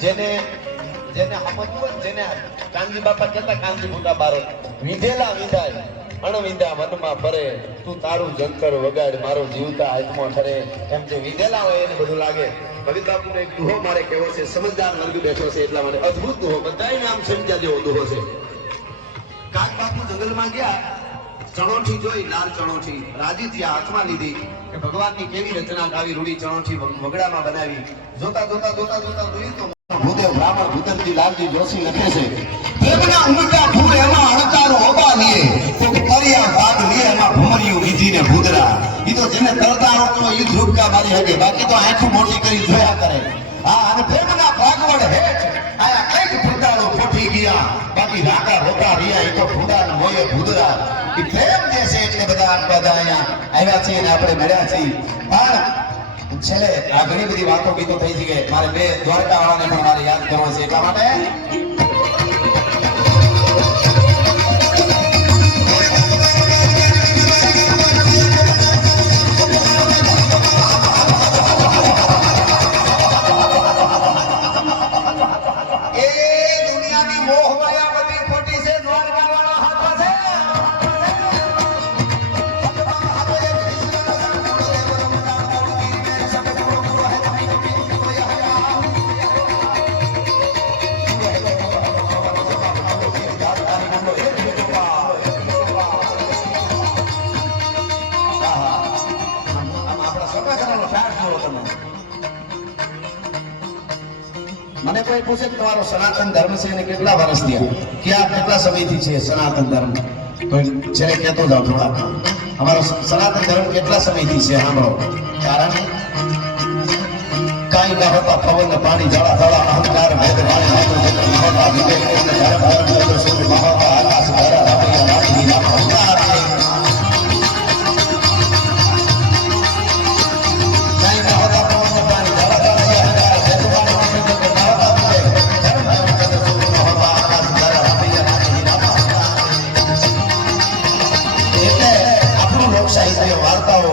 જેને જેને સમજવું જેને કાનજી બાપા કહેતા કાનજી મોટા બારો વિધેલા વિધાય અણવિંધા વનમાં ફરે તું તારું જંતર વગાડ મારો જીવતા આત્મા ઠરે એમ જે વિધેલા હોય એને બધું લાગે કવિ બાપુનો એક દુહો મારે કહેવો છે સમજદાર વર્ગ બેઠો છે એટલા માટે અદ્ભુત દુહો બધાય નામ સમજ્યા જેવો દુહો છે કાગ બાપુ જંગલમાં ગયા ચણોઠી જોઈ લાલ ચણોઠી રાજી થયા હાથમાં લીધી કે ભગવાનની કેવી રચના આવી રૂડી ચણોઠી વગડામાં બનાવી જોતા જોતા જોતા જોતા જોઈ તો ભૂદેવ બ્રાહ્મણ ભૂતરજી લાલજી જોશી લખે છે પ્રેમના ઉમટા ફૂલ એમાં અણકારો ઓબા લીએ તો પરિયા ભાગ લીએ એમાં ભમરિયું વિધીને ભૂદરા ઈ તો જેને તરતા આવતો ઈ ધ્રુપકા મારી હગે બાકી તો આંખો મોટી કરી જોયા કરે હા અને પ્રેમના ભાગવડ હેઠ આયા કઈક ફૂટાળો ફૂટી ગયા બાકી રાગા રોતા રહ્યા ઈ તો ભૂડાને મોયે ભૂદરા ઈ પ્રેમ જે છે એટલે બધા અહીંયા આવ્યા છે અને આપણે મળ્યા છીએ પણ છેલ્લે આ ઘણી બધી વાતો ગીતો થઈ છે કે મારે બે દ્વારકા વાળાને પણ મારે યાદ કરવો છે એટલા માટે મને કોઈ પૂછે કે તમારો સનાતન ધર્મ છે અને કેટલા વર્ષ થયા કે આ કેટલા સમયથી છે સનાતન ધર્મ તો છેલ્લે કહેતો જાવ થોડા અમારો સનાતન ધર્મ કેટલા સમયથી છે સાંભળો કારણ કાંઈ ના હોતા પવન પાણી જળા થળા અહંકાર ભેદ વાણી માતું હોતા વિવેક ધર્મ ધર્મ સુખ મહોતા આકાશ ધરા રામૈયા રામજી અહંકાર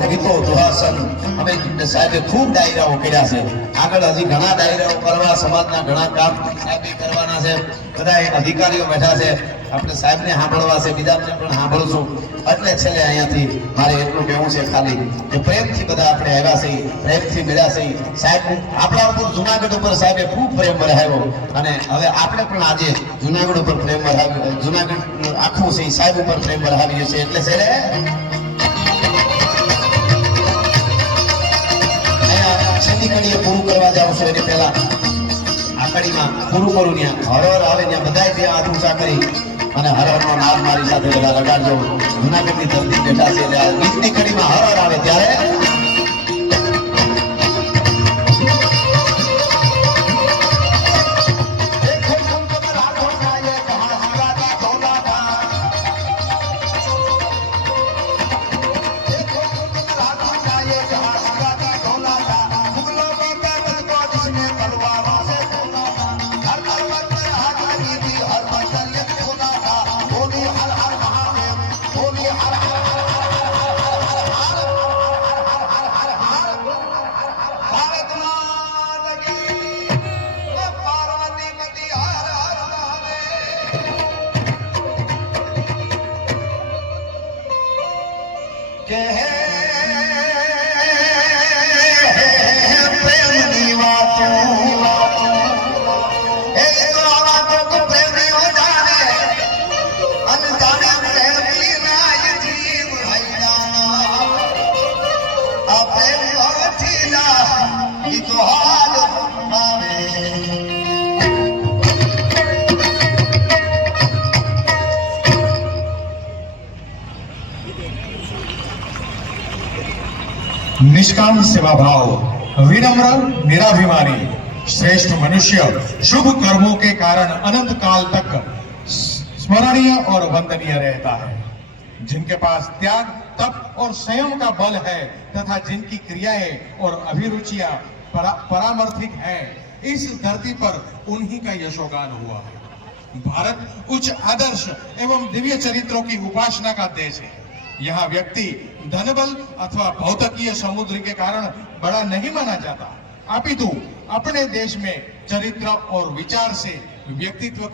ગીતો દુહાસન અમે સાહેબે ખૂબ ડાયરાઓ કર્યા છે આગળ હજી ઘણા ડાયરાઓ કરવા સમાજના ઘણા કામ સાહેબે કરવાના છે બધા અધિકારીઓ બેઠા છે આપણે સાહેબને સાંભળવા છે બીજાને પણ સાંભળશું એટલે છેલ્લે અહીંયાથી મારે એટલું કહેવું છે ખાલી કે પ્રેમથી બધા આપણે આવ્યા છે પ્રેમથી મળ્યા છે સાહેબ આપણા ઉપર જુનાગઢ ઉપર સાહેબે ખૂબ પ્રેમ વરસાવ્યો અને હવે આપણે પણ આજે જુનાગઢ ઉપર પ્રેમ વરસાવ્યો જુનાગઢ આખું છે સાહેબ ઉપર પ્રેમ વરસાવ્યો છે એટલે છેલ્લે કડીએ પૂરું કરવા જાવ છો એની પહેલા આ કડીમાં પૂરું કરું ત્યાં હરહર આવે ત્યાં બધાય બે હાથ ઊંચા કરી અને હરહરનો નાદ મારી સાથે બધા લગાડજો જુનાગઢની ધરતી બેઠા છે એટલે આ ગીતની કડીમાં હરહર આવે ત્યારે निष्काम सेवा भाव विनम्र निराभिमानी श्रेष्ठ मनुष्य शुभ कर्मों के कारण अनंत काल तक स्मरणीय और वंदनीय रहता है। जिनके पास त्याग तप और संयम का बल है तथा जिनकी क्रियाएं और अभिरुचियां परामर्थिक है इस धरती पर उन्हीं का यशोगान हुआ है। भारत उच्च आदर्श एवं दिव्य चरित्रों की उपासना का देश है। यहाँ व्यक्ति धनबल अथवा भौतिकीय समुद्र के कारण बड़ा नहीं माना जाता। अपितु अपने देश में चरित्र और विचार से व्यक्तित्व की